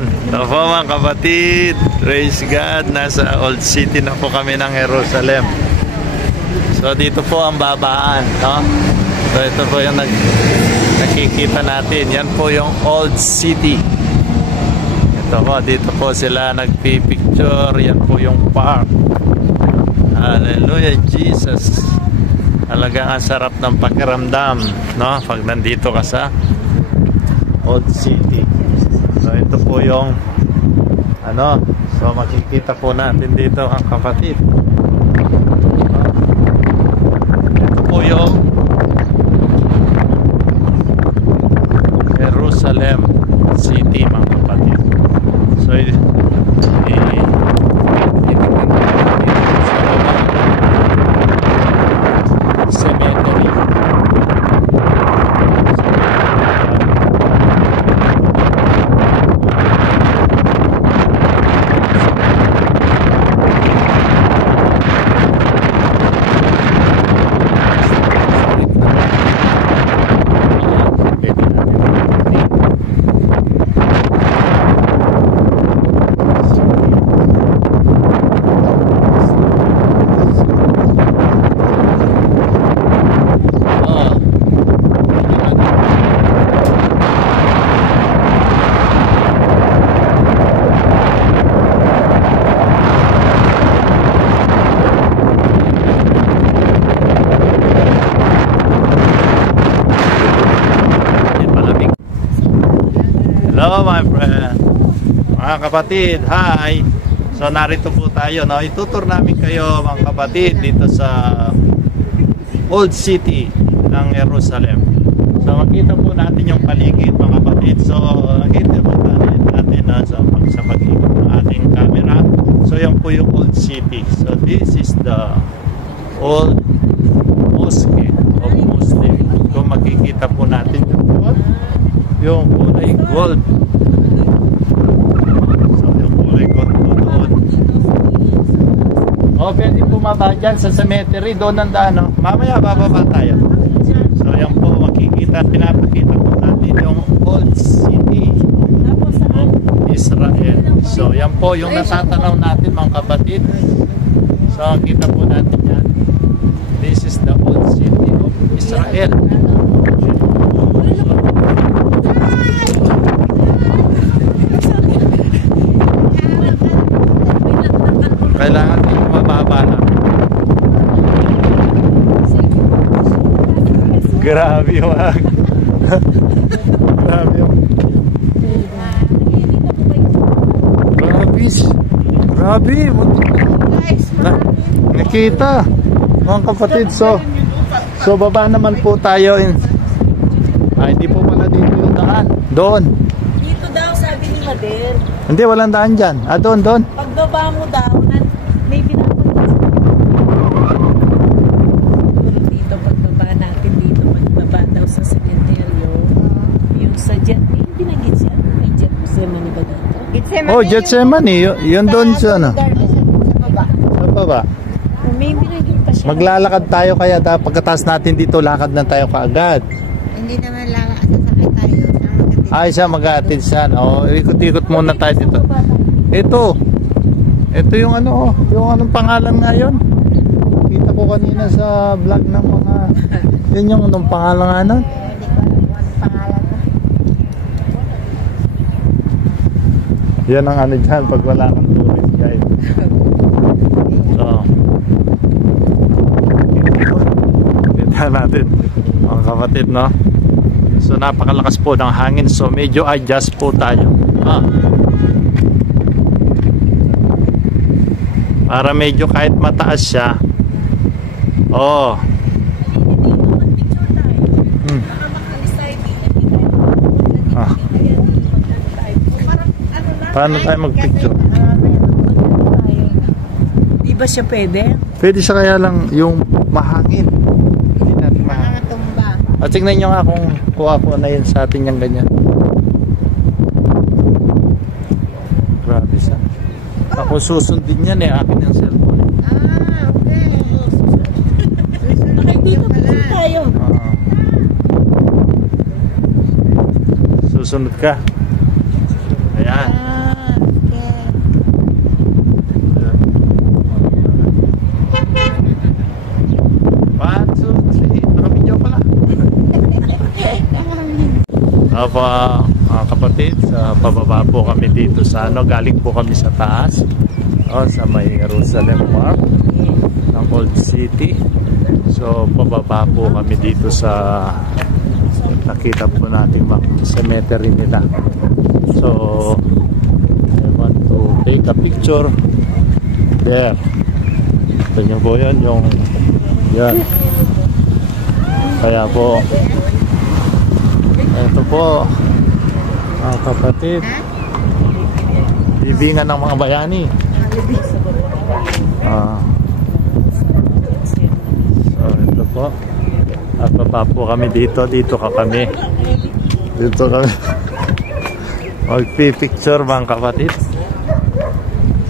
Ayan. Ito po mga kapatid. Praise God. Nasa Old City na po kami ng Jerusalem. So dito po ang babaan. No? So ito po yung nakikita natin. Yan po yung Old City. Ito po. Dito po sila nagpipicture. Yan po yung park. Hallelujah Jesus. Talagang ang sarap ng pakiramdam. No? Pag nandito ka sa Old City. So ito po yung so makikita po natin dito ang kapatid. Ito po yung Jerusalem City mga kapatid. So cemetery. Hello my friend, mga kapatid, hi. So narito po tayo, no? Itutur namin kayo mga kapatid dito sa Old City ng Jerusalem. So makita po natin yung paligid mga kapatid. So nakita po natin sa pag-ikot ng ating camera. So yan po yung Old City. So this is the old mosque of Muslim. Kung makikita po natin yung kulay gold. So yung kulay gold po doon. O pwede bumaba dyan sa cemetery. Doon ang daan, no? Mamaya bababa tayo. So yan po makikita. Pinapakita po natin yung Old City of Israel. So yan po yung natatanaw natin mga kapatid. So kita po natin yan. This is the Old City of Israel. Kailangan din mababa na. Grabe yung grabe yung grabe nakita mga kapatid. So baba naman po tayo hindi po pala dito yung daan. Doon dito daw sabi ni Mader. Hindi, walang daan dyan. Doon Pagbaba mo daw may binapunta dito. Pagbaba natin dito, magbaba daw sa cemetery. Yung sa jet, binanggit siya. May jet Gethsemane ba dito? Gethsemane. Yun doon siya, no? Sa baba. May binanggit pa siya. Maglalakad tayo kaya pagkatapos natin dito, lakad na tayo kaagad. Hindi naman lakad, sasakay tayo. Siya mag-aatid siya. Ikot-ikot muna tayo dito. Ito yung yung anong pangalan nga yun? Kita ko kanina sa vlog ng mga yun yung anong pangalan nga nun? Yan ang dyan pag wala kang tourist guide. So kita natin mga kapatid, no? So napakalakas po ng hangin. So medyo adjust po tayo. Para medyo kahit mataas siya. Paano tayo magpicture? Di ba siya pwede? Pwede siya kaya lang yung mahangin. Hindi natin mahangin. Tingnan nyo nga kung kuha na yun sa atin yung ganyan. Grabe siya. Ako susundin yan akin yung cellphone. Okay. Dito pala tayo. Susunod ka. Ayan. Opo, mga kapatid, sa pababa po kami dito sa ano, galing po kami sa taas, sa may Jerusalem Park ng Old City. So pababa po kami dito sa nakita po natin cemetery nila. So I want to take a picture there. Ito nyo po yan, yung yan. Kaya po ito po mga kapatid, libingan ng mga bayani. So ito po, at baba po kami dito ka kami magpipicture mga kapatid.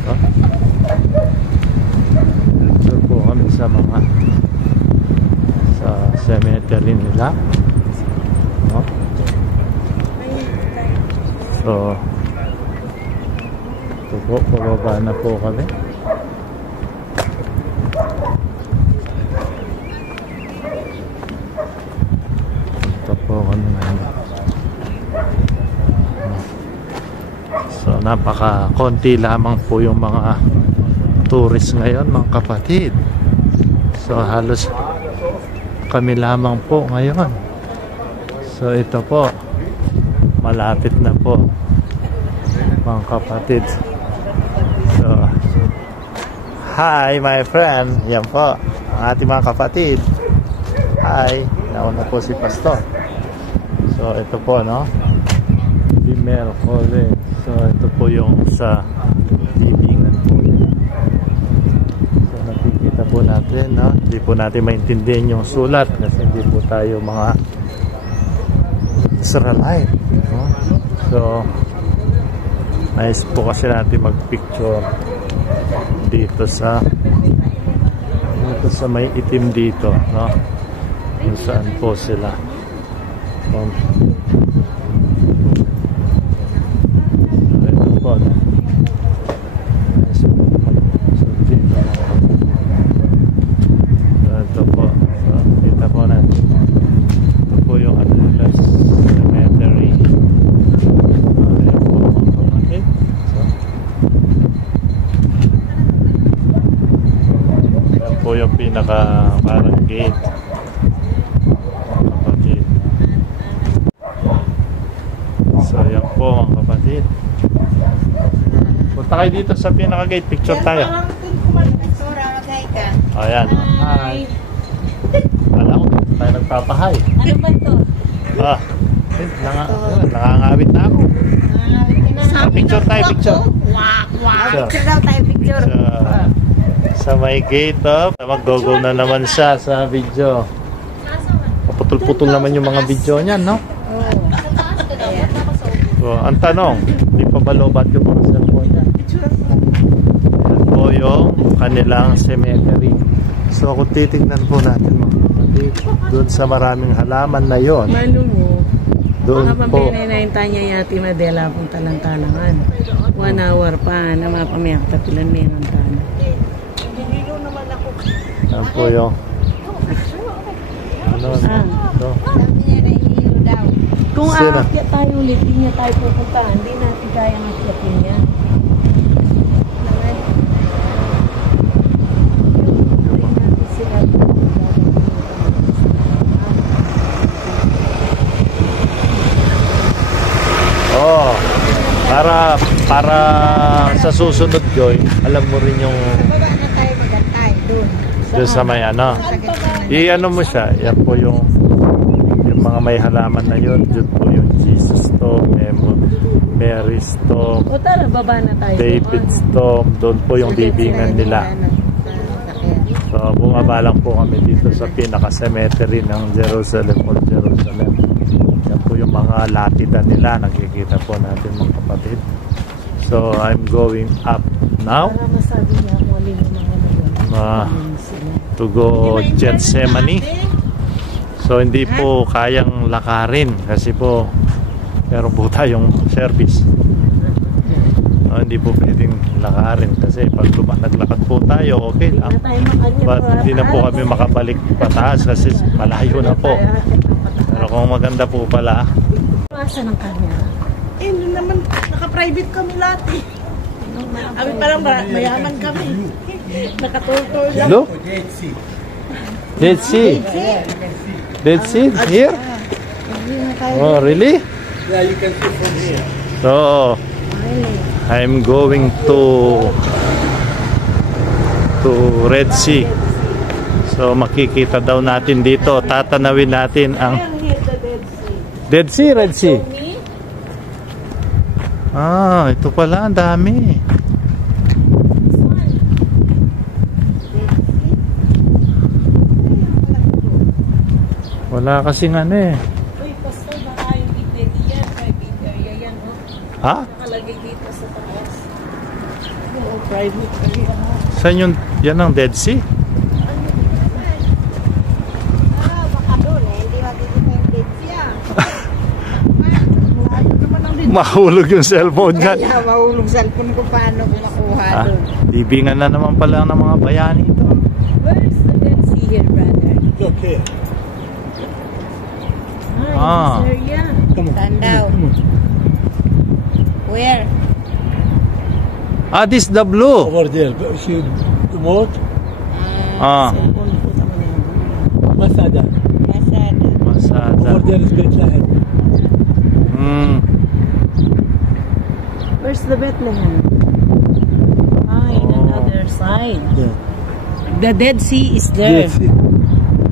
So, picture po kami sa mga cemetery nila. So ito po, pababa na po kami. Ito po kami ngayon. So napaka-konti lamang po yung mga tourist ngayon mga kapatid. So halos kami lamang po ngayon. So ito po, malapit na po mga kapatid. So hi my friend, yan po ang ating mga kapatid. Hi, nauna po si Pastor. So ito po, no, female calling. So ito po yung sa libingan po. So nakikita po natin, no, hindi po natin maintindihan yung sulat kasi hindi po tayo mga Israelite, no? So nice po kasi natin magpicture dito sa may itim dito, no, kung saan po sila. So ito po, no? Nice po. So dito, so ito po, so kita po natin. Ito po yung Atlas Cemetery. Ayan po mga kapatid. So yan po yung pinaka parang gate, mga kapatid. So yan po mga kapatid. Punta kayo dito sa pinaka gate, picture tayo. Ayan. Hi. Wala ko, tayo nagpapahay. Ano ba to? Nangangawit na ako. Picture tayo, picture. Picture daw tayo, picture. Sa may gate, mag-go-go na naman siya sa video. Paputol-putol naman yung mga video niyan, no? So, ang tanong, hindi pa ba lobat yung mga cellphone niya? Yan po yung kanilang cemetery. So kung titignan po natin mga kapatid, doon sa maraming halaman na yon, Mano mo, doon po, na niya yati madela pong talantalangan. 1 hour pa na mapamayak patilan meron tanan. yan po yung ano, no? Kung Sino? aakyat tayo ulit, di niya tayo pupuntahan, hindi natin kaya akyatin niya. Oh, para sa susunod, Joy, alam mo rin yung Baba na tayo magantay doon. sa may ano, i-ano mo siya, yan po yung mga may halaman na yun, yun po yung Jesus tomb, Mary's tomb, O tara, baba na tayo. David's tomb, doon po yung libingan nila. So bumaba lang po kami dito sa pinaka-cemetery ng Jerusalem o Jerusalem. Yan po yung mga latida nila, nakikita po natin mga kapatid. So I'm going up now Para masabi niya kung alin yung mga to go Gethsemane. So hindi po kayang lakarin kasi po meron po tayong service. Hindi po pwedeng lakarin kasi pag naglakad po tayo, okay lang. But hindi na po kami makabalik pataas kasi malayo na po. Pero kung maganda po pala, Asa ng camera? Eh, hindi naman, naka-private kami lahat eh. Kami parang mayaman kami. Nakatultol lang. Look. Dead Sea. Dead Sea? Here? Oh, really? Yeah, you can see from here. So, I'm going to Red Sea. So, makikita daw natin dito. Tatanawin natin ang Dead Sea, Red Sea. Ah, ito pala, ang dami. Wala kasing ano eh. Uy, pastor, baka yung pwede yan. Private area yan, no? Ha? Nakalagay dito sa taas. Private kami. Saan yung, yan ang Dead Sea? Baka doon eh, hindi makikita yung dates niya. Mahulog yung cellphone dyan. Kaya mahulog cellphone ko paano ko nakuha Ah, doon. libingan na naman pala ng mga bayani ito. Where's the Dead Sea here, brother? Look here. Ah. This area. Saan daw? Where? Ah, this the blue. Over there. See the boat? Ah, Masada. Masada. Masada. Over there is Bethlehem. Where's the Bethlehem? Ah, in another side. Yeah. The Dead Sea is there. Yes.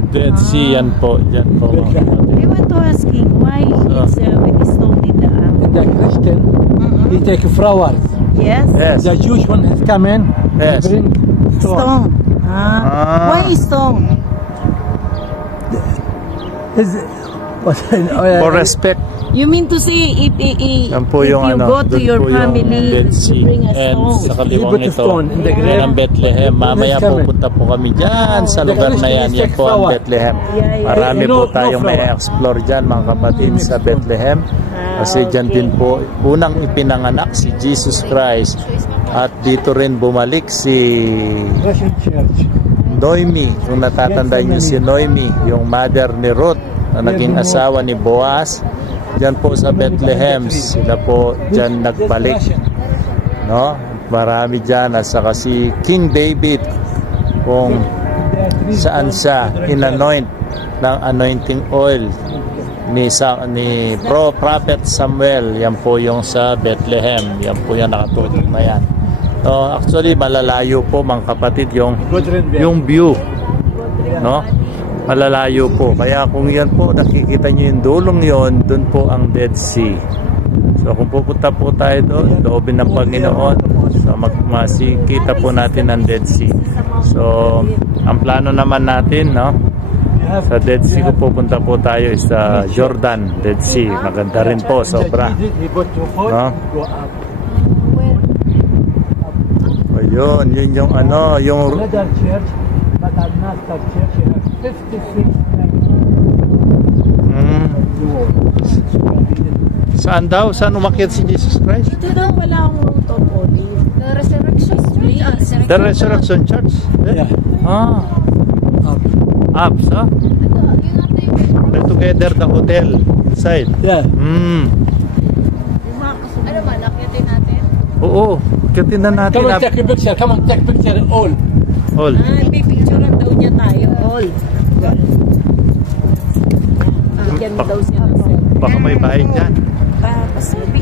Dead Sea, yan po. Yan po. I want to asking why it's with the stone in the And the Christian, he take flowers. Yes. Yes. The Jewish one has come in. Yes. He bring stone. Stone. Ah. Why stone? His, For respect. You mean to say if Yan po if yung you ano, go to dun your po yung family, Dead you Sea. bring a And stone. sa kaliwang You put a ito, stone in the grave. yan ang Bethlehem. Mamaya Let's come in. pupunta po kami dyan sa lugar na yan. Yan po ang Bethlehem. Marami No, po no tayong may flower. explore dyan, mga kapatid, sa Bethlehem. Kasi dyan din po, unang ipinanganak si Jesus Christ. At dito rin bumalik si Russian church. Noemi. Kung natatandaan niyo si Noemi, yung mother ni Ruth, na naging asawa ni Boaz. Diyan po sa Bethlehem, sila po diyan nagbalik. No? Marami diyan, at saka si King David, kung saan siya inanoint ng anointing oil ni Prophet Samuel. Yan po yung sa Bethlehem. Yan po yung nakatutok na yan. So, actually, malalayo po mga kapatid yung view. No? Malalayo po. Kaya kung yan po, nakikita nyo yung dulong yon, dun po ang Dead Sea. So kung pupunta po tayo doon, loobin ng Panginoon, so makikita po natin ang Dead Sea. So ang plano naman natin, no? Sa Dead Sea ko pupunta po tayo sa Jordan, Dead Sea. Maganda rin po, sobra. No? O yun yung ano, yung Another church, but another church, you have 56 Saan daw? Saan umakyat si Jesus Christ? Ito daw pala ang root of olive. The Resurrection Street. The Resurrection Church? Yeah. Ah. Ups, huh? They're together, the hotel side. Yeah. Ano ba, nakyatin natin? Oo. Akitin na natin. Come on, take a picture. Come on, take picture all. All. Pipicturean daw niya tayo. All. Bigyan mo daw siya ng cellphone. Baka may bahay dyan. Pasabi.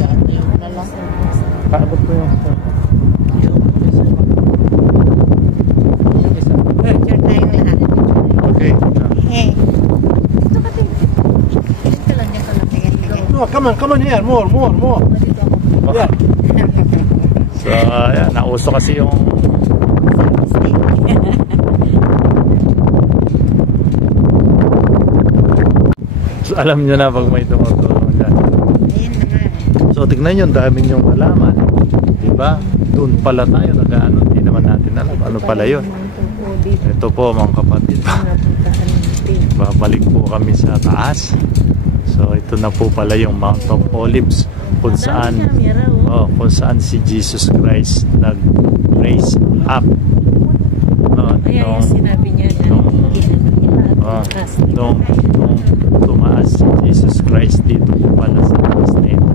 Paabot ko yung... Picture tayo lahat. Okay. Hey. Dito ka din. Dito lang niya ka lang. No, come on here. More. Yeah. So, ayan. Nauso kasi yung... So, alam nyo na pag may tumutulong dyan. Ayun na nga. So, tignan nyo, dami nyong malaman. Diba? Doon pala tayo nag-ano. Hindi naman natin alam. Ano pala yun? Ito po, mga kapatid. Babalik po kami sa taas. So, ito na po pala yung Mount of Olives. Kung saan, kung saan si Jesus Christ nag-raise up. No, Kaya yung sinabi niya na Nung tumaas si Jesus Christ dito po pala sa taas na ito.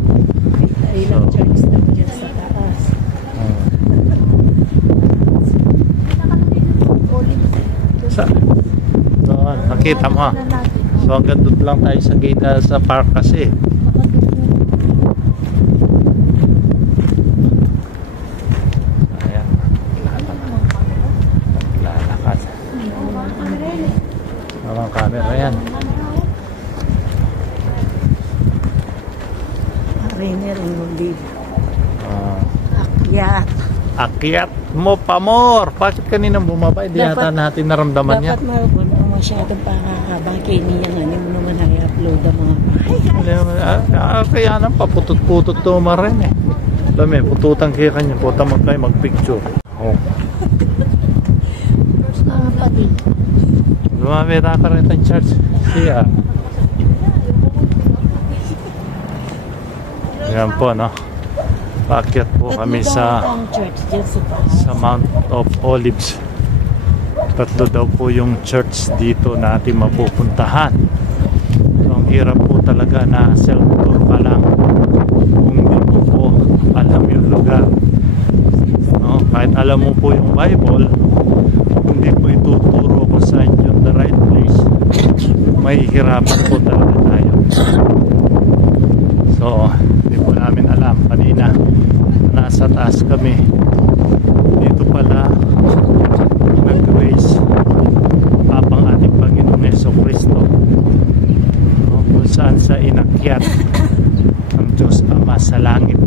Ilang church na dyan sa taas. So, nakita mo. So hanggang doon lang tayo sa gate sa park kasi. Ayan. Lalakad. Mga camera yan. Rainer yung live. Akyat. Akyat mo pa more. Bakit kaninang bumaba? Hindi yata natin naramdaman yan. Dapat mabun kung masyadong pakakaba. Kaya niya nga mo naman i-upload ang mga kaya nang paputot-putot to marin eh. Dami, pututan kaya kanya. Puta kayo mag-picture. Oh. pati. Lumami na ka rin ang church. Siya. Yan po, no? Paakyat po kami sa Mount of Olives. Tatlo daw po yung church dito na ating mapupuntahan. So, ang hirap po talaga na self-tour ka lang kung hindi mo po alam yung lugar. No? Kahit alam mo po yung Bible, kung hindi po ituturo kung saan yung the right place, mahihirapan po talaga tayo. So, hindi po namin alam. Kanina, nasa taas kami. Dito pala, nag-grace Papang ating Panginoong Jesucristo. No, kung saan sa inakyat ng Diyos Ama sa langit.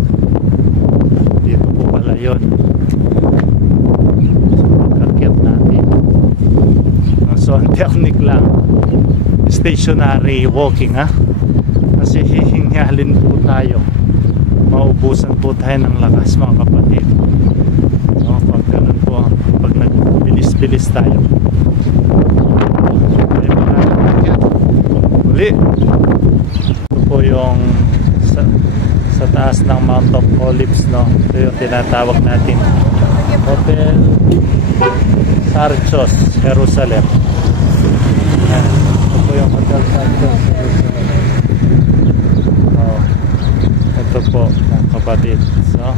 Dito po pala yun. So, pagkakyat natin. So, ang technique lang. Stationary walking, ha? Kasi hihingalin po tayo, maubusan po tayo ng lakas, mga kapatid. No, pag ganun po, pag nagbilis-bilis tayo, uli ito po yung sa taas ng Mount of Olives, no? Ito yung tinatawag natin Hotel Sarchos, Jerusalem. Yan. Ito po yung Hotel Sarchos, Jerusalem. Ito po mga kapatid, so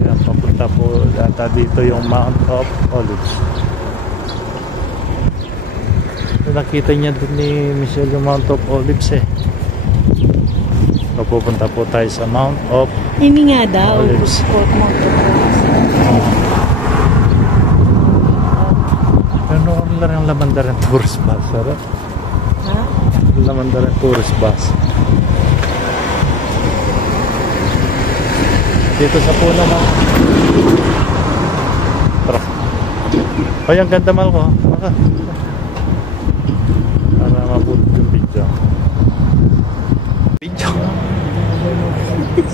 ayan, papunta po data dito yung Mount of Olives. So, nakita niya dun ni Michelle yung Mount of Olives eh. So, pupunta po tayo sa Mount of Hindi nga daw Olives. Ano lang yung Lamandaran tourist bus, sir? Ha? Lamandaran tourist bus. Dito sa puno mo. Tara. Ay, ang ganda mal ko. Maka. Para mabuti yung video.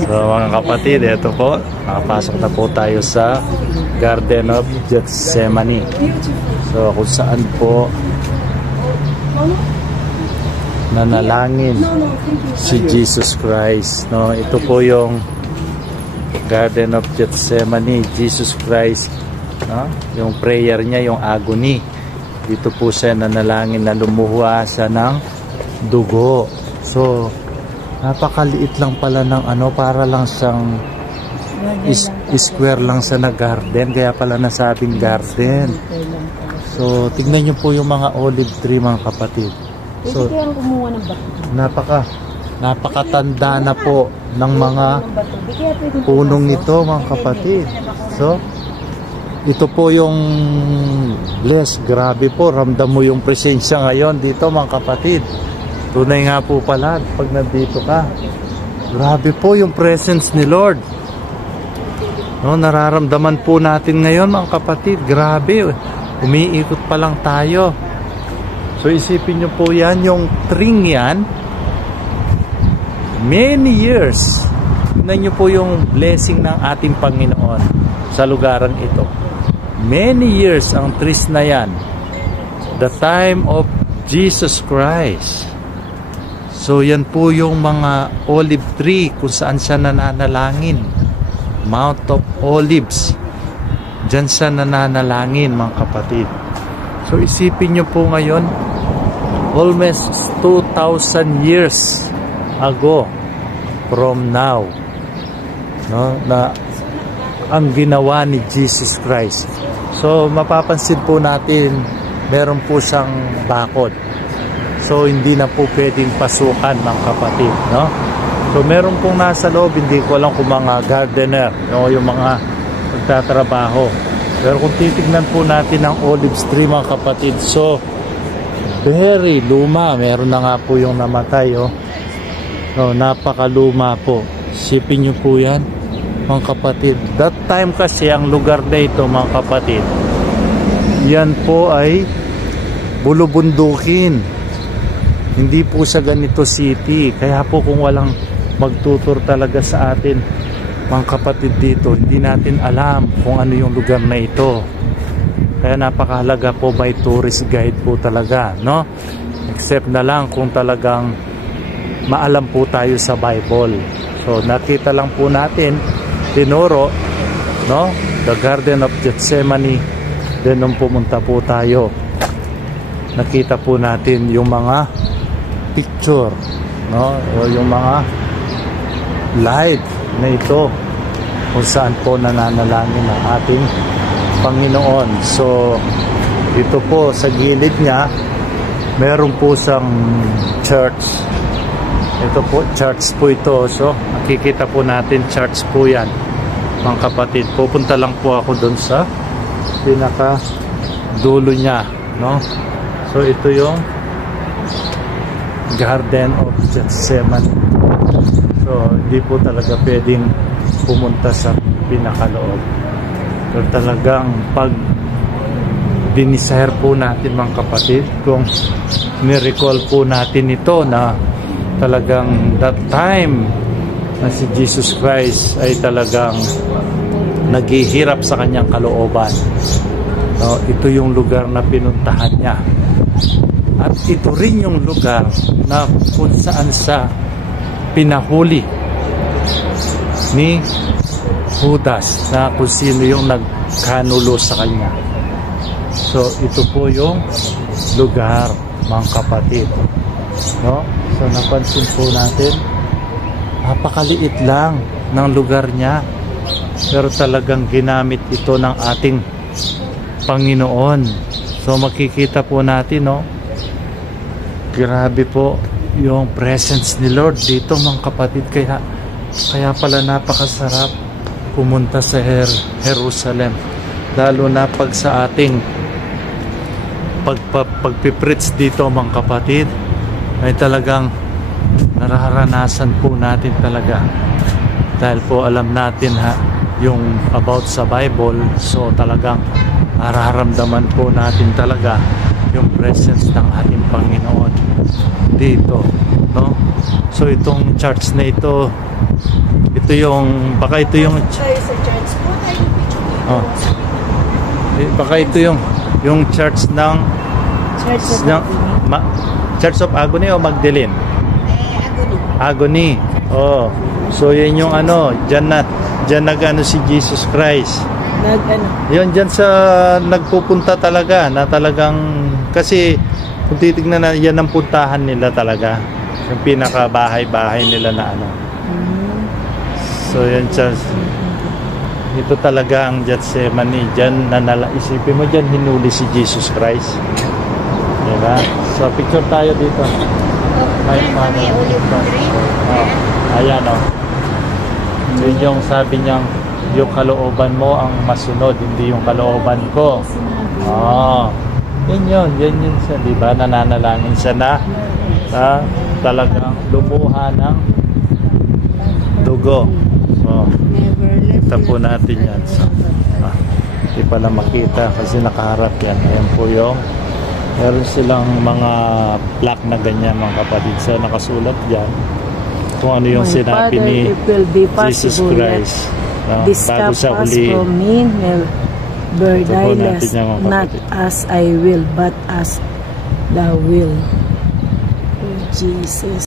So mga kapatid, ito po. Nakapasok na po tayo sa Garden of Gethsemane. So kung saan po nanalangin si Jesus Christ. No, ito po yung Garden of Gethsemane, Jesus Christ, no? Yung prayer niya, yung agony. Dito po siya nanalangin na lumuha siya ng dugo. So, napakaliit lang pala ng ano, para lang siyang square lang sa na garden, kaya pala nasabing garden. So, tignan niyo po yung mga olive tree, mga kapatid. So, napakatanda na po ng mga punong ito, mga kapatid. So, ito po yung bless. Grabe po, ramdam mo yung presensya ngayon dito, mga kapatid. Tunay nga po pala pag nandito ka. Grabe po yung presence ni Lord. No, nararamdaman po natin ngayon, mga kapatid. Grabe, umiikot pa lang tayo. So, isipin nyo po yan, yung string yan, many years. Tignan nyo po yung blessing ng ating Panginoon sa lugaran ito. Many years ang trees na yan. The time of Jesus Christ. So yan po yung mga olive tree kung saan siya nananalangin. Mount of Olives. Diyan siya nananalangin, mga kapatid. So isipin nyo po ngayon, almost 2,000 years ago from now, no, na ang ginawa ni Jesus Christ. So mapapansin po natin, meron po siyang bakod. So hindi na po pwedeng pasukan, mga kapatid, no? So meron pong nasa loob, hindi ko alam kung mga gardener, no, yung mga magtatrabaho. Pero kung titignan po natin ang olive tree, mga kapatid, so very luma. Meron na nga po yung namatay, oh. No, napakaluma po. Sipin nyo po yan, mga kapatid. That time kasi ang lugar na ito, mga kapatid, yan po ay bulubundukin. Hindi po sa ganito city. Kaya po kung walang magtutur talaga sa atin, mga kapatid, dito, hindi natin alam kung ano yung lugar na ito. Kaya napakahalaga po by tourist guide po talaga, no? Except na lang kung talagang maalam po tayo sa Bible. So nakita lang po natin, tinuro, no? The Garden of Gethsemane. Then nung pumunta po tayo, nakita po natin yung mga picture, no? O yung mga live na ito kung saan po nananalangin ang ating Panginoon. So dito po sa gilid niya, meron po siyang church. Ito po, church po ito. So nakikita po natin, church po yan, mga kapatid. Pupunta lang po ako doon sa pinaka dulo niya, no? So ito yung Garden of Gethsemane. So hindi po talaga pwedeng pumunta sa pinakaloob. So talagang pag dinisahir po natin, mga kapatid, kung ni-recall po natin ito na talagang that time na si Jesus Christ ay talagang naghihirap sa kanyang kalooban. So, ito yung lugar na pinuntahan niya. At ito rin yung lugar na kung saan sa pinahuli ni Judas, na kung sino yung nagkanulo sa kanya. So ito po yung lugar, mga kapatid, no? So napansin po natin, napakaliit lang ng lugar niya, pero talagang ginamit ito ng ating Panginoon. So makikita po natin, no? Grabe po yung presence ni Lord dito, mga kapatid. Kaya pala napakasarap pumunta sa Jerusalem, lalo na pag sa ating pagpipreach dito, mga kapatid, ay talagang nararanasan po natin talaga, dahil po alam natin yung about sa Bible. So talagang nararamdaman po natin talaga yung presence ng ating Panginoon dito, no? So itong church na ito, baka ito yung baka ito yung church ng Church of Agony o Magdalene? Agony. Oh. So yan yung diyan nag si Jesus Christ. Yun dyan sa nagpupunta talaga, na talagang, kasi kung titignan na, yan ang puntahan nila talaga, yung pinaka bahay nila na So yan siya, ito talaga ang Gethsemane. Dyan isipin mo, dyan hinuli si Jesus Christ, diba? So picture tayo dito. Ayan, yun yung sabi niyang, yung kalooban mo ang masunod, hindi yung kalooban ko. Yun siya, diba? Nananalangin siya na talagang lumuha ng dugo. So kita po natin yan. So, hindi pala makita kasi nakaharap yan. Ayan po yung meron silang mga plaque na ganyan, mga kapatid. So nakasulat dyan kung ano yung sinabi ni Jesus Christ. This cup pass from me, nevertheless, not as I will, but as thou will. Oh, Jesus.